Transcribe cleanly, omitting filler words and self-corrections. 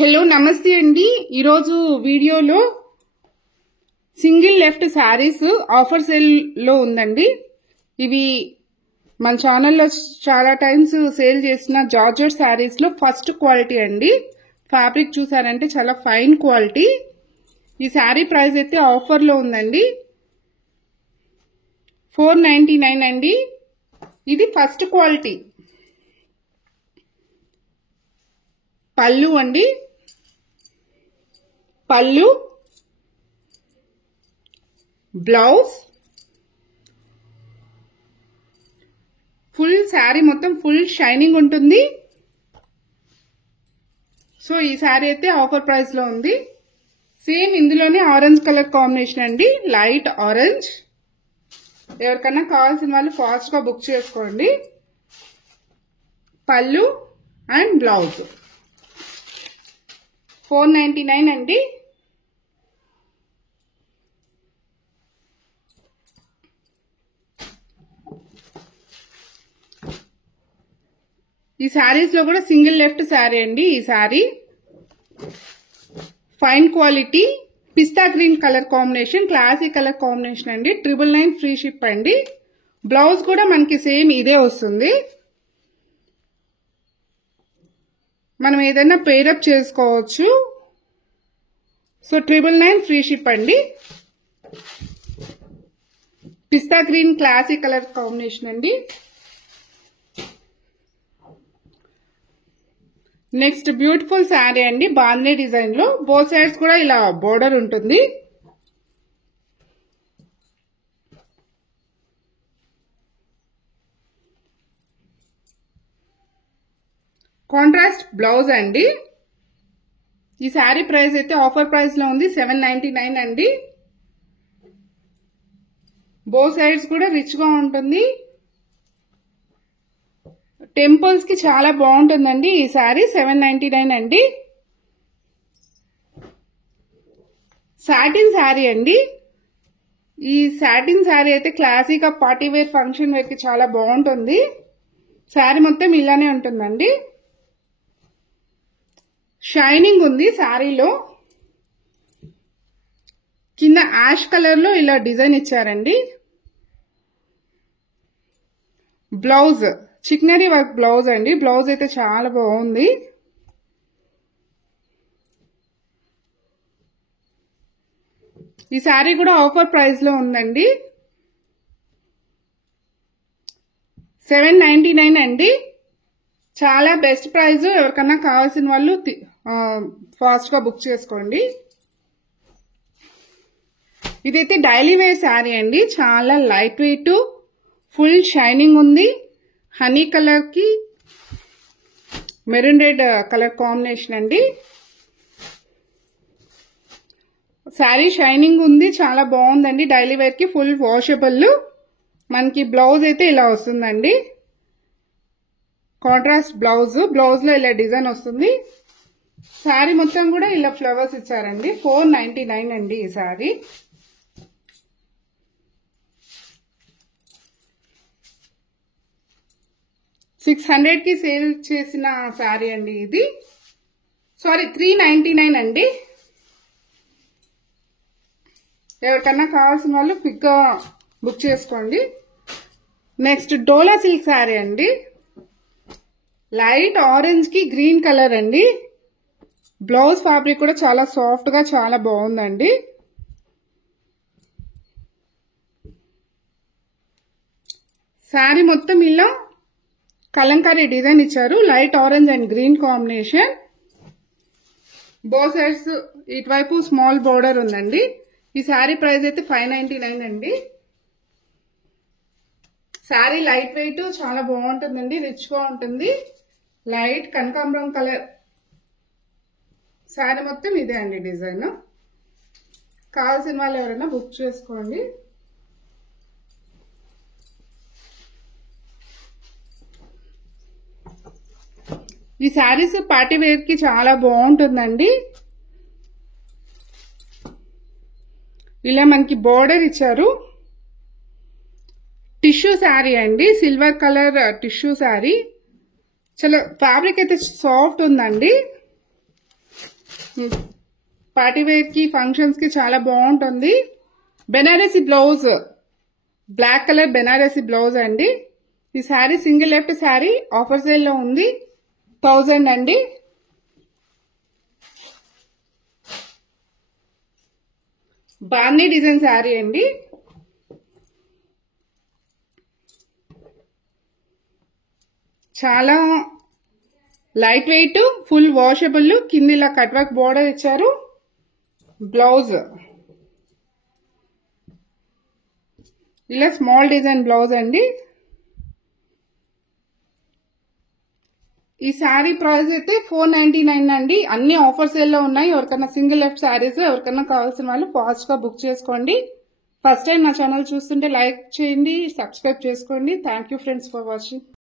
Hello నమస్తే అండి. ఈరోజు వీడియోలో single left saris offer sale లో ఉందండి. ఇవి మన ఛానల్లో చాలా టైమ్స్ సేల్ చేసిన జార్జెట్ శారీస్ లో ఫస్ట్ క్వాలిటీ అండి. ఫ్యాబ్రిక్ చూసారంటే చాలా ఫైన్ క్వాలిటీ. ఈ శారీ ప్రైస్ అయితే ఆఫర్ లో ఉందండి, 499 అండి. ఇది ఫస్ట్ క్వాలిటీ. పళ్ళు అండి, పళ్ళు, బ్లౌజ్, ఫుల్ శారీ మొత్తం ఫుల్ షైనింగ్ ఉంటుంది. సో ఈ శారీ అయితే ఆఫర్ ప్రైస్ లో ఉంది. సేమ్ ఇందులోనే ఆరెంజ్ కలర్ కాంబినేషన్ అండి, లైట్ ఆరెంజ్. ఎవరికన్నా కావాల్సిన వాళ్ళు ఫాస్ట్ గా బుక్ చేసుకోండి. పళ్ళు అండ్ బ్లౌజ్ 499 అండి. ఈ శారీస్ లో కూడా సింగిల్ లెఫ్ట్ శారీ అండి. ఈ శారీ ఫైన్ క్వాలిటీ, పిస్తా green colour combination, classic colour combination అండి. 999 ఫ్రీ షిప్ అండి. బ్లౌజ్ కూడా మనకి సేమ్ ఇదే వస్తుంది. మనం ఏదైనా పేరప్ చేసుకోవచ్చు. సో 999 ఫ్రీ షిప్ అండి. పిస్తా గ్రీన్ క్లాసిక్ కలర్ కాంబినేషన్ అండి. నెక్స్ట్ బ్యూటిఫుల్ శారీ అండి, బాందీ డిజైన్ లో. బోత్ సైడ్స్ కూడా ఇలా బోర్డర్ ఉంటుంది. కాంట్రాస్ట్ బ్లౌజ్ అండి. ఈ శారీ ప్రైస్ అయితే ఆఫర్ ప్రైస్ లో ఉంది, 799 అండి. బోత్ సైడ్స్ కూడా రిచ్ గా ఉంటుంది. టెంపుల్స్ కి చాలా బాగుంటుందండి ఈ శారీ. 799 అండి. సాటిన్ శారీ అండి. ఈ సాటిన్ శారీ అయితే క్లాసిక్ గా పార్టీ వేర్, ఫంక్షన్ వేర్ కి చాలా బాగుంటుంది. శారీ మొత్తం ఇలానే ఉంటుందండి. షైనింగ్ ఉంది శారీలో. కింద యాష్ కలర్ లో ఇలా డిజైన్ ఇచ్చారండి. బ్లౌజ్ చిక్నరీ వర్క్ బ్లౌజ్ అండి. బ్లౌజ్ అయితే చాలా బాగుంది. ఈ శారీ కూడా ఆఫర్ ప్రైస్ లో ఉందండి, 799 అండి. చాలా బెస్ట్ ప్రైస్. ఎవరికన్నా కావాల్సిన వాళ్ళు ఫాస్ట్ గా బుక్ చేసుకోండి. ఇదైతే డైలీ వేర్ శారీ అండి. చాలా లైట్ వెయిట్, ఫుల్ షైనింగ్ ఉంది. హనీ కలర్ కి మెరూన్ రెడ్ కలర్ కాంబినేషన్ అండి. శారీ షైనింగ్ ఉంది, చాలా బాగుందండి. డైలీ వేర్ కి ఫుల్ వాషబుల్. మనకి బ్లౌజ్ అయితే ఇలా వస్తుందండి, కాంట్రాస్ట్ బ్లౌజ్. బ్లౌజ్ లో ఇలా డిజైన్ వస్తుంది. శారీ మొత్తం కూడా ఇలా ఫ్లవర్స్ ఇచ్చారండి. 499 అండి ఈ శారీ. $600 కి సేల్ చేసిన శారీ అండి ఇది. సారీ, 399 అండి. ఎవరికన్నా కావాల్సిన వాళ్ళు క్విక్ గా బుక్ చేసుకోండి. నెక్స్ట్ డోలా సిల్క్ శారీ అండి. లైట్ ఆరెంజ్ కి గ్రీన్ కలర్ అండి. బ్లౌజ్ ఫ్యాబ్రిక్ కూడా చాలా సాఫ్ట్ గా చాలా బాగుందండి. శారీ మొత్తం ఇలా కలంకారీ డిజైన్ ఇచ్చారు. Light orange and green combination. Both sides ఇటువైపు స్మాల్ బోర్డర్ ఉందండి. ఈ శారీ ప్రైస్ అయితే 599 అండి. శారీ లైట్ వెయిట్, చాలా బాగుంటుందండి, రిచ్ గా ఉంటుంది. లైట్ కనకాంబరం కలర్ శారీ మొత్తం ఇదే అండి డిజైన్. కావాల్సిన వాళ్ళు ఎవరైనా బుక్ చేసుకోండి. ఈ శారీస్ పార్టీ వేర్ కి చాలా బాగుంటుందండి. ఇలా మనకి బోర్డర్ ఇచ్చారు. టిష్యూ శారీ అండి, సిల్వర్ కలర్ టిష్యూ శారీ. చాలా ఫ్యాబ్రిక్ అయితే సాఫ్ట్ ఉందండి. పార్టీ వేర్ కి ఫంక్షన్స్ కి చాలా బాగుంటుంది. Banarasi blouse, black colour Banarasi blouse అండి. ఈ sari single left sari offer sale లో ఉంది. 1000 అండి. బార్నీ డిజైన్ శారీ అండి. చాలా లైట్ వెయిట్, ఫుల్ వాషబుల్. కింద ఇలా కట్ వర్క్ బోర్డర్ ఇచ్చారు. బ్లౌజ్ ఇలా స్మాల్ డిజైన్ బ్లౌజ్ అండి. ఈ శారీ ప్రైస్ అయితే 499 అండి. అన్ని ఆఫర్ సేల్ లో ఉన్నాయి. ఎవరికైనా సింగిల్ లెఫ్ట్ శారీస్ ఎవరికైనా కావాల్సిన వాళ్ళు ఫాస్ట్ గా బుక్ చేసుకోండి. ఫస్ట్ టైం నా ఛానల్ చూస్తుంటే లైక్ చేయండి, సబ్స్క్రైబ్ చేసుకోండి. Thank you friends for watching.